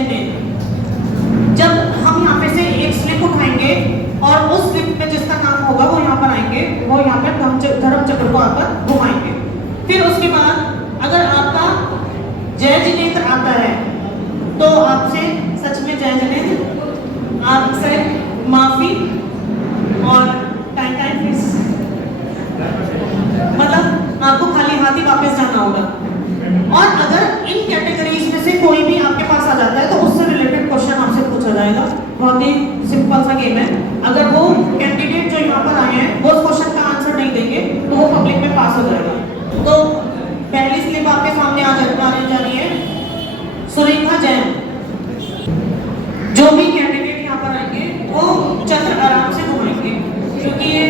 जिनेंद्र। जब हम यहाँ पे से एक स्लिप उठाएंगे और उस स्लिप पे जिसका नाम होगा वो यहाँ पर आएंगे, वो यहाँ पे धर्म चक्र को आकर घुमाएंगे। फिर उसके बाद अगर आपका जय जिनेंद्र आता है तो आपसे सच में जय जिनेंद्र, आपसे माफी और टाइम फिश, मतलब आपको खाली हाथ ही वापस जाना होगा। और अगर इन कैटेगरीज में से कोई भी आपके पास आ जाता है तो उससे रिलेटेड क्वेश्चन आपसे पूछा जाएगा। बहुत ही सिंपल सा गेम है। अगर वो कैंडिडेट जो यहाँ पर आए हैं वो उस क्वेश्चन का आंसर नहीं देंगे तो वो पब्लिक में पास हो जाएगा। तो पहली स्लिप आपके सामने आने जा रही है सुरेखा जैन। जो भी कैंडिडेट यहाँ पर आएंगे वो चक्र आराम से घुमाएंगे क्योंकि ये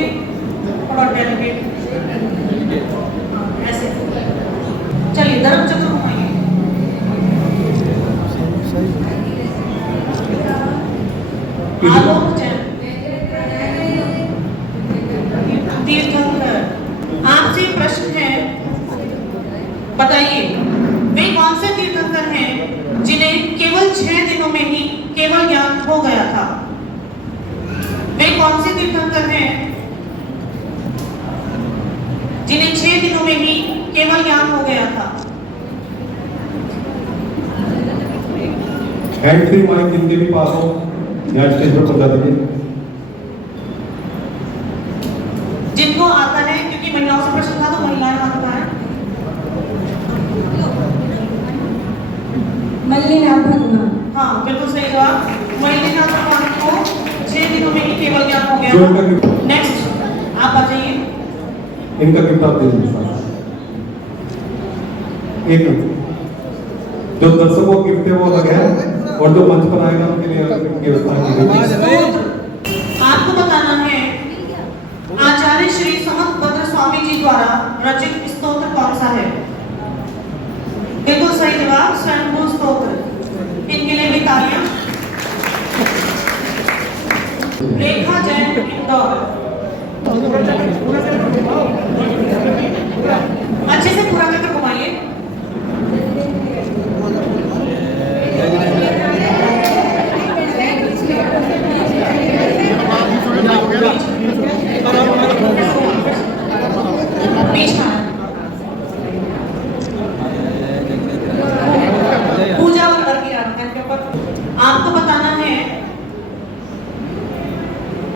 थोड़ा डेलिकेट ऐसे। चलिए धर्म चक्र घुमाइए। आलोक जैन, तीर्थंकर। आपसे प्रश्न है, बताइए वे कौन से तीर्थंकर हैं जिन्हें केवल 6 दिनों में ही केवल ज्ञान हो गया था? वे कौन से तीर्थंकर हैं जिन्हें 6 दिनों में ही केवल ज्ञान हो गया था? हैंड फ्री माइक जिनके भी पास हो यहाँ स्टेज पर पहुंचा दीजिए। जिनको आता है, क्योंकि महिलाओं से प्रश्न था तो महिलाएं हाथ उठाएं। मल्लिनाथ भगवान। हाँ बिल्कुल सही जवाब। मल्लिनाथ भगवान को 6 दिनों में ही केवल ज्ञान हो गया था। नेक्स्ट आप आ जाइए। इनका गिफ्ट आप दे दीजिए। एक मिनट, जो दर्शकों को गिफ्ट है वो अलग है और जो मंच पर आएगा उनके लिए अलग गिफ्ट की व्यवस्था की गई है। आपको बताना है आचार्य श्री समंतभद्र स्वामी जी द्वारा रचित स्तोत्र कौन सा है? बिल्कुल सही जवाब, स्वयंभू स्तोत्र। इनके लिए भी तालियां। रेखा जैन, इंदौर। अच्छे से पूरा चक्कर घुमाइए। पूजा और अर्घ्य के ऊपर आपको बताना है,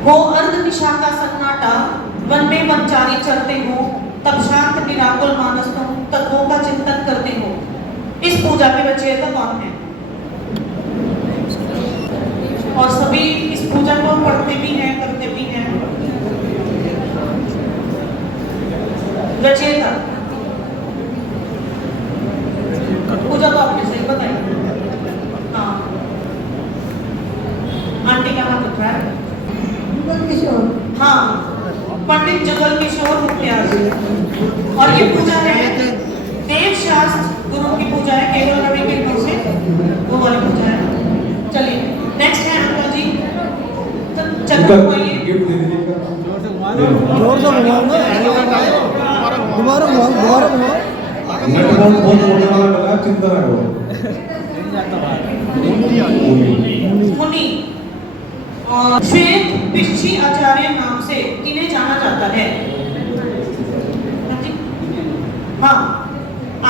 हो अर्ध निशा का सन्नाटा, वन में वनचारी चलते हो, तब शांत निराकुल मानस तुम तत्वों का चिंतन करते हो। इस पूजा के रचयिता कौन है? और सभी इस पूजा को पढ़ते भी हैं, करते भी हैं। रचयिता पूजा तो आपने सही बताई। हाँ आंटी का हाथ उठ रहा है। हाँ पंडित जुगल किशोर मुखियाल। और ये पूजा है देव शास्त्र गुरु की पूजा है, केवल रवि किरणों से वो वाली पूजा है। चलिए नेक्स्ट है अंकल जी, चक्कर घुमाइए। गिफ्ट दे दीजिए। जोर से दोबारा नेट बहुत मोटा वाला लगा, चिंता ना करो। मुनि श्वेत पिच्छी आचार्य नाम से किन्हें जाना जाता है? हाँ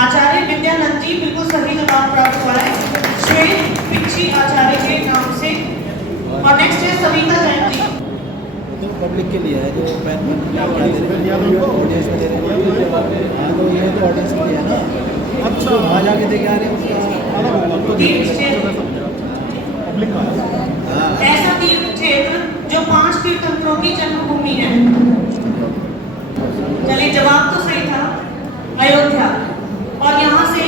आचार्य विद्यानंद जी, बिल्कुल सही जवाब प्राप्त हुआ है, श्वेत पिच्छी आचार्य के नाम से। और नेक्स्ट है सविता जैन जी। पब्लिक के लिए है जो ऑडियंस में दे रहे हैं। हाँ तो ये तो ऑडियंस के लिए है ना। अच्छा वहाँ जाके देखे आ रहे हैं उसका ऐसा तीर्थ क्षेत्र जो 5 तीर्थंकरों की जन्मभूमि है। चलिए जवाब तो सही था, अयोध्या। और यहाँ से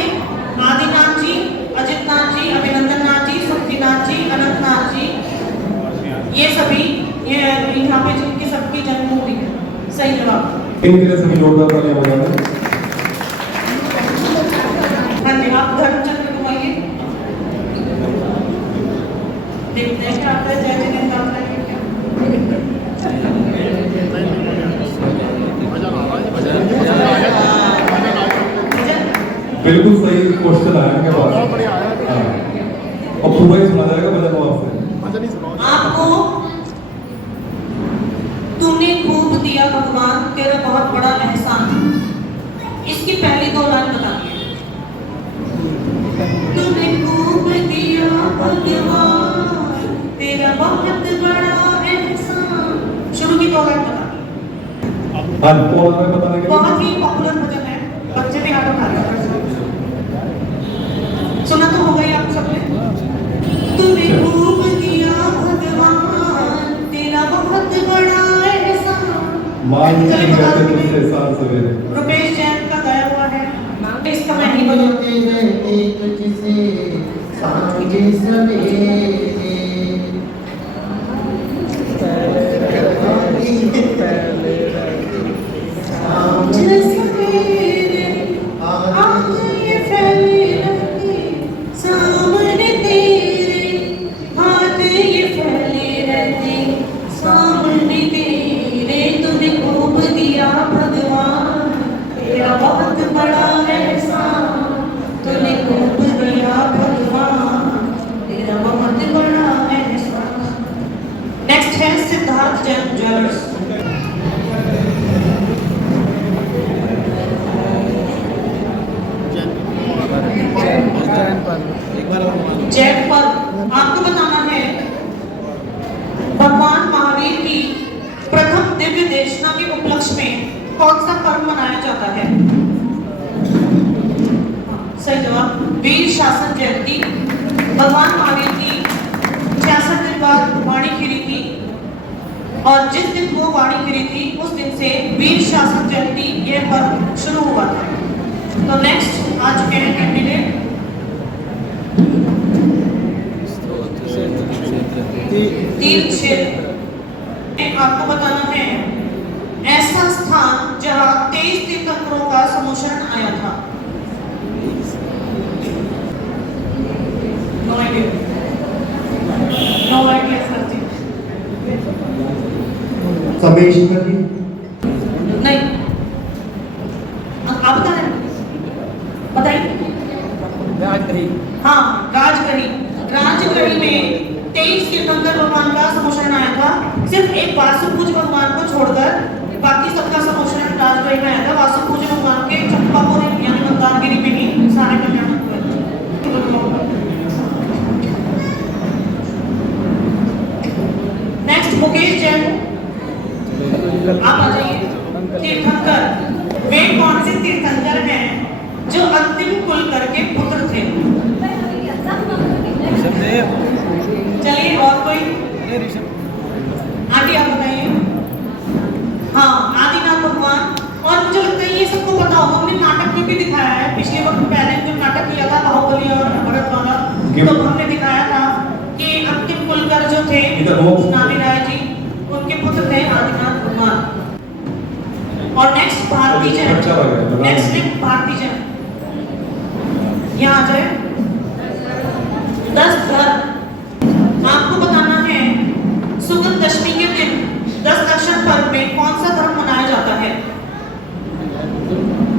आदिनाथ जी, अजितनाथ जी, अभिनंदननाथ जी, शक्तिनाथ जी, अनंतनाथ जी, ये सभी ये यहाँ पे जिनकी सबकी जन्मभूमि है। सही जवाब। इनके लिए सभी जोरदार तालियां बजाएं। हाँ जी आप धर्म चक्र घुमाइए। देखते हैं क्या आता है। जय जिनेंद्र आता है क्या? बिल्कुल सही क्वेश्चन आया इनके पास। और पूरा तेरा बहुत बड़ा एहसान। इसकी पहली दो लाइन बतानी है। तूने खूब दिया भगवान तेरा बहुत बड़ा एहसान। शुरू की दो लाइन बतानी है। हाँ पूरा में बताने के लिए बहुत ही पॉपुलर भजन है, बच्चे भी गाना गा रहे हैं। सुना तो होगा ही आप सबने। तूने खूब दिया भगवान तेरा बहुत बड़ा एहसान। मान चलिए नहीं बता करते दो तुझसे कि साल सवेरे। रुपेश जैन का गाया हुआ है, इसका मैं नहीं बजाऊंगी। बहुत बड़ा एहसान तूने खूब दिया भगवान तेरा बहुत बड़ा एहसान। नेक्स्ट है सिद्धार्थ जैन ज्वेलर्स। एक बार और मानो। जैन पर आपको बताना है भगवान महावीर की प्रथम दिव्य देशना के उपलक्ष्य में कौन सा पर्व मनाया जाता है? सही जवाब वीर शासन जयंती। भगवान महावीर की 66 दिन बाद वाणी फिरी थी और जिस दिन वो वाणी फिरी थी उस दिन से वीर शासन जयंती यह पर्व शुरू हुआ था। तो नेक्स्ट आ चुके हैं कैंडिडेट तीर्थ क्षेत्र। आपको बताना है ऐसा स्थान जहां 23 तीर्थंकरों का समुशरण आया था। नो आइडिया सर जी। समेश्वरी नहीं आप बता रहे बताइए। हाँ राजगढ़ी। राजगढ़ी में 23 तीर्थंकर भगवान का समुशरण आया था। सिर्फ एक वासुपूज भगवान को छोड़कर बाकी सबका समुशरण राजगढ़ी में आया था। वासुपूज भगवान के चंपापुर यानी मंदारगिरी में ही सारे कल्याण हुए। नेक्स्ट मुकेश जैन आप आ जाइए। तीर्थंकर वे कौन से तीर्थंकर हैं जो अंतिम कुलकर के पुत्र थे? चलिए और कोई आगे आप बताइए। हाँ आदिनाथ भगवान। और मुझे लगता है ये सबको पता होगा, हमने नाटक में भी दिखाया है। पिछले वक्त पहले जो नाटक किया था बाहुबली और भरत वाला, तो हमने दिखाया था कि अंतिम कुलकर जो थे नामी राय जी उनके पुत्र थे आदिनाथ भगवान। और नेक्स्ट भारती जैन। नेक्स्ट भारती जैन यहाँ आ जाए। 10 धर्म आपको बताना है सुगंध दशमी के दिन 10 दक्षिण पर्व में कौन सा धर्म मनाया जाता है?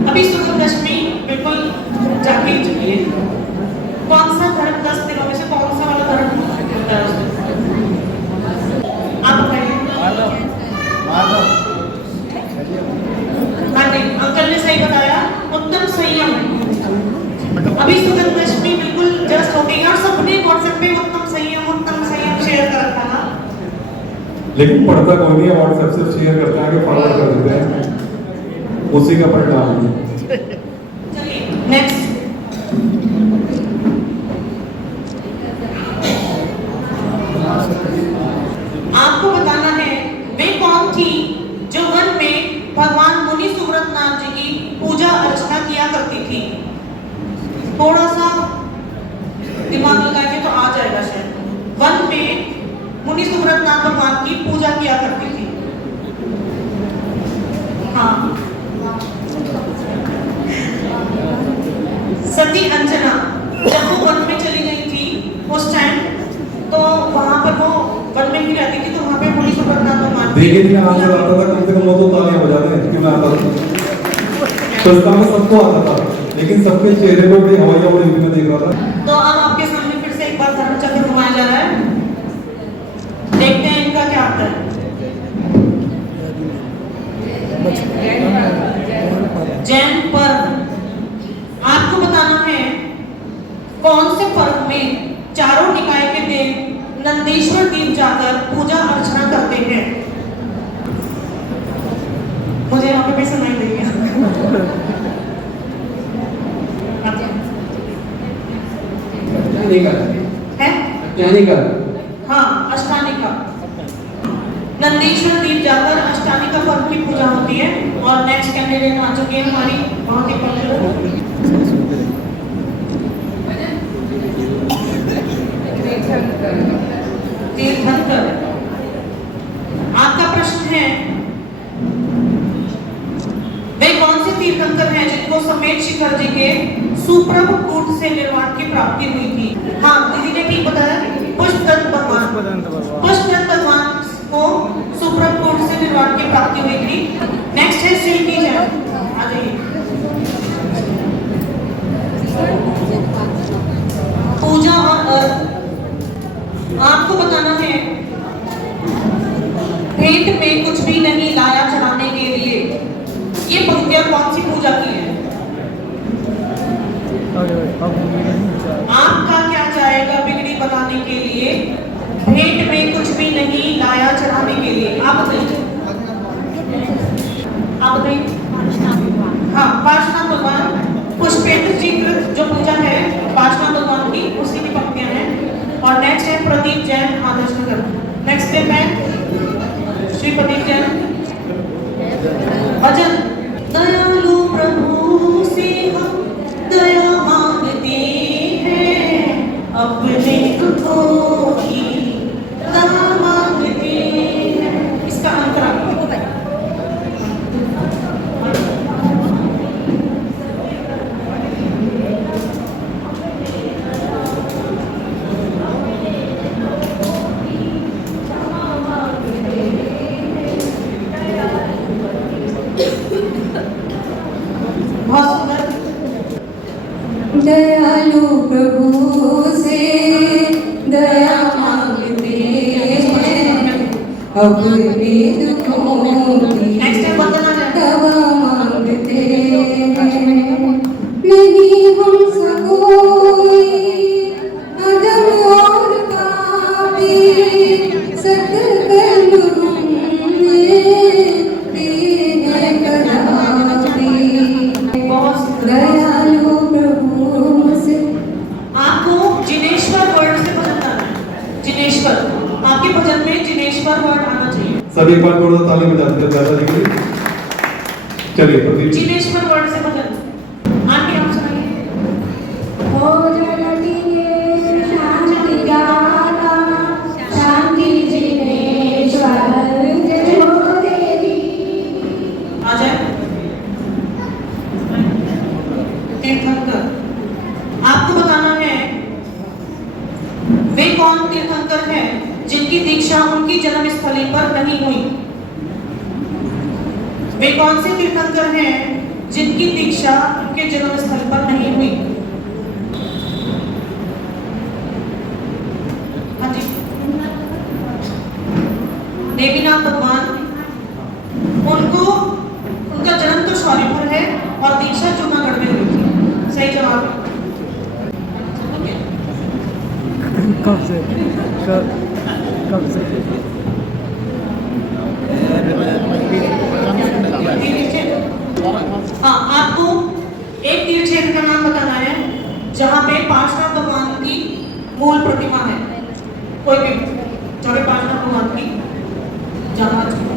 अभी सुगंध दशमी बिल्कुल जाके ही चुकी है। कौन सा धर्म 10 दिनों में से कौन सा वाला धर्म होता है उसमें? आप बताइए। हाँ जी अंकल ने सही बताया, उत्तम संयम। अभी सुगंध दशमी बिल्कुल जस्ट हो गई और सबने व्हाट्सएप पे उत्तम संयम शेयर कर रखा था। लेकिन पढ़ता कोई नहीं है, व्हाट्सएप से शेयर करते हैं, आगे फॉरवर्ड कर देते हैं, उसी का परिणाम है। चलिए नेक्स्ट आपको बताना है वे कौन थी जो वन में भगवान मुनि सुव्रत नाथ जी की पूजा अर्चना किया करती थी? थोड़ा सा दिमाग लगा के तो आ जाएगा शायद। वन में मुनि सुव्रत नाथ भगवान की पूजा किया करती थी। हाँ सती अंजना जब वो वन में चली गई थी उस टाइम, तो वहां पर वो वन में ही रहती थी, तो वहां पे मुनि सुव्रत नाथ भगवान देखिए मैं आंसर आता था, कम से कम वो तो तालियां बजाते हैं क्यों मैं आता था। तो इसका में सबको आता था, लेकिन सबके चेहरे को भी हवाइया उड़ी हुई मैं देख रहा था। तो अब आपके सामने फिर से एक बार धर्म चक्र घुमाया जा रहा है, देखते हैं इनका क्या आता है। जैन पर्व। आपको बताना है कौन से पर्व में चारों निकाय के देव नंदीश्वर दीप जाकर पूजा अर्चना करते हैं। मुझे यहाँ पे भी सुनाई देगी। है? हाँ, अष्टानिका। नंदीश्वर दीप जाकर अष्टानिका पर्व की पूजा होती है। और नेक्स्ट कैंडिडेट आ चुकी है हमारी बहुत ही पॉपुलर तीर्थंकर। आपका प्रश्न है वे कौन से तीर्थंकर हैं जिनको समेत शिखर जी के सुप्रभ कूट से निर्वाण की प्राप्ति हुई थी। हाँ, दीदी ने ठीक बताया। पुष्पदंत भगवान को सुप्रभ कूट से निर्वाण की प्राप्ति हुई थी। नेक्स्ट है शिल्पी जैन। आ जाइए। पूजा और अर्घ। आपको बताना है भेंट में कुछ भी नहीं लाया चढ़ाने के लिए। ये पंक्तियां कौन सी पूजा की है? आपका क्या जाएगा बिगड़ी बनाने के लिए, भेंट में कुछ भी नहीं लाया चढ़ाने के लिए। आप बताइए। हाँ, पार्श्वनाथ भगवान पुष्पेंद्र जी कृत जो पूजा है पार्श्वनाथ भगवान की, उसी की पंक्तियां हैं। और नेक्स्ट है प्रदीप जैन आदर्श नगर। नेक्स्ट स्टेप है श्री प्रदीप जैन भजन। दयालु प्रभु से हम दया मांगते हैं, अपने दुखों की दया मांगते हैं। इसका अंतरा दयालु प्रभु से दया मांगते हैं, अपने दुखों की दवा मांगते हैं। नहीं हमसे कोई अदम और पापी, सत्कर्म हमने तेरे कदापि। दयालु जिनेश्वर वर्ड से भजन करना है। जिनेश्वर, आपके भजन में जिनेश्वर वर्ड आना चाहिए। सभी एक बार थोड़ा ताली बजाते हैं दादा जी के लिए। चलिए प्रदीप। जिनेश्वर वर्ड से भजन। आंटी आप सुनाइए। हो जगतिये शांति दाता, शांति जिनेश्वर जय हो तेरी। आ जाए। तीर्थंकर। आपको बताना है वे कौन तीर्थंकर हैं जिनकी दीक्षा उनकी जन्म स्थली पर नहीं हुई। वे कौन से तीर्थंकर हैं जिनकी दीक्षा उनके जन्म स्थल पर नहीं हुई। हाँ जी। देवीनाथ भगवान, उनको उनका जन्म तो शौर्यपुर है और दीक्षा जूनागढ़ में हुई थी। सही जवाब है। कब से हाँ, आपको एक तीर्थ क्षेत्र का नाम बताना है जहाँ पे पार्श्वनाथ भगवान की मूल प्रतिमा है। कोई भी जहाँ पार्श्वनाथ भगवान की जहाजपुर।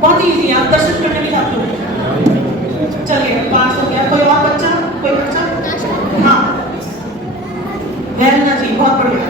बहुत इजी है, आप दर्शन करने भी जाते हो। चलिए पास हो गया। कोई और बच्चा? कोई बच्चा? हाँ, वैलना जी, बहुत बढ़िया।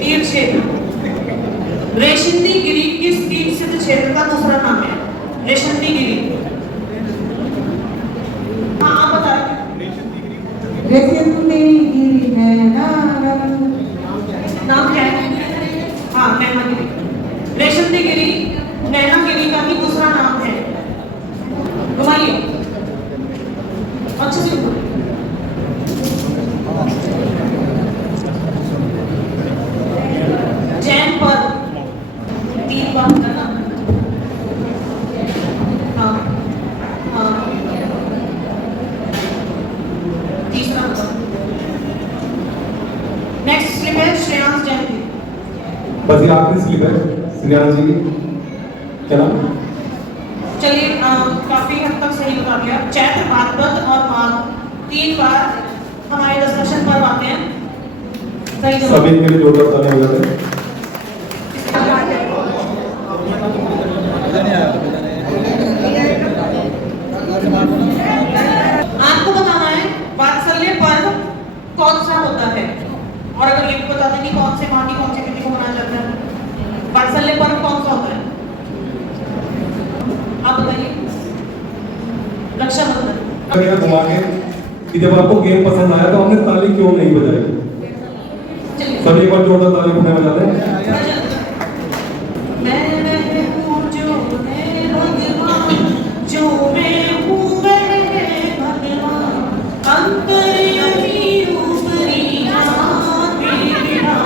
तीर्थ क्षेत्र। रेशंडी गिरी किस तीर्थ सिद्ध क्षेत्र का दूसरा नाम है? रेशंडी गिरी। हाँ, आप बताइए। रेसिंदी गिरी नाम क्या है? हाँ, नैना गिरी। रेशमती गिरी नैना गिरी का ही दूसरा नाम है। घुमाइए अच्छे से घुमाइए। जैन पर 3 बार करना। हाँ हाँ, तीसरा नेक्स्ट स्लिप है श्रेयांश जैन की। बस ये आखिरी स्लिप है श्रेयांश जी की। क्या नाम? चलिए काफी हद तक सही बता दिया। चैत्र भाद्रपद और माघ 3 बार हमारे डिस्कशन पर आते हैं। सही जवाब। सभी के लिए जोरदार तालियां हो जाते हैं। आपको बताना है वात्सल्य पर्व कौन सा होता है, और अगर ये बता दें कि कौन से माह की कौन से तिथि को मनाया जाता है। वात्सल्य पर्व कौन सा होता है आप बताइए। रक्षाबंधन। अगर यहाँ घुमा के कि जब आपको गेम पसंद आया तो हमने ताली क्यों नहीं बजाई? चलिए सभी एक बार जोरदार ताली होने बजाते हैं। मैं हूँ जो है भगवान, जो मैं हूँ वह है भगवान, अंतर्यामी ऊपरी जान, मेरे नाम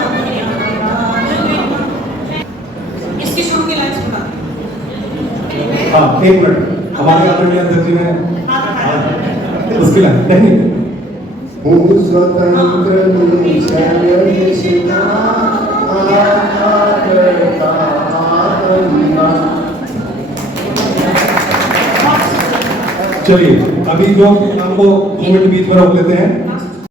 याद में। इसकी शुरू की लाइन सुना। हाँ, 1 मिनट हमारे आदरणीय अध्यक्ष जी ने उसकी लाइन नहीं। स्वतंत्र देशका चलिए अभी जो हमको 2 मिनट बीच में रोक लेते हैं।